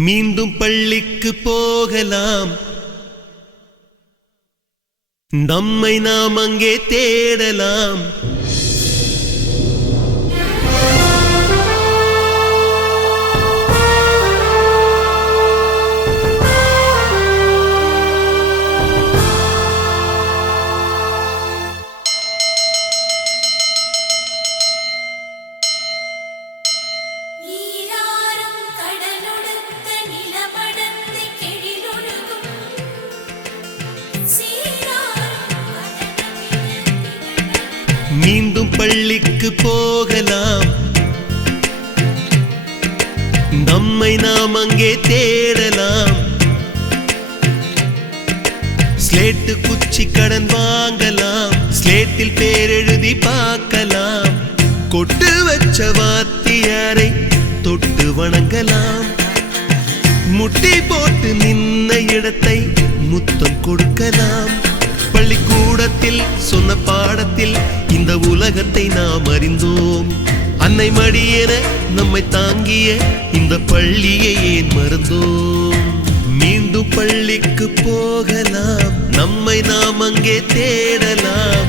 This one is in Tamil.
மீண்டும் பள்ளிக்கு போகலாம், நம்மை நாம் அங்கே தேடலாம். மீண்டும் பள்ளிக்கு போகலாம், நம்மை நாம் அங்கே தேடலாம். ஸ்லேட்டு குச்சி கடன் வாங்கலாம், ஸ்லேட்டில் பேர் எழுதி பார்க்கலாம். கொட்டு வச்ச வாத்தியாரை தொட்டு வணங்கலாம். முட்டி போட்டு நின்ன இடத்தை முத்தம் கொடுக்கலாம். பள்ளிக்கூடத்தில் சொன்ன பாடத்தில் இந்த உலகத்தை நாம் அறிந்தோம். அன்னை மடியென நம்மை தாங்கிய இந்த பள்ளியை ஏன் மறந்தோம்? மீண்டும் பள்ளிக்கு போகலாம், நம்மை நாம் அங்கே தேடலாம்.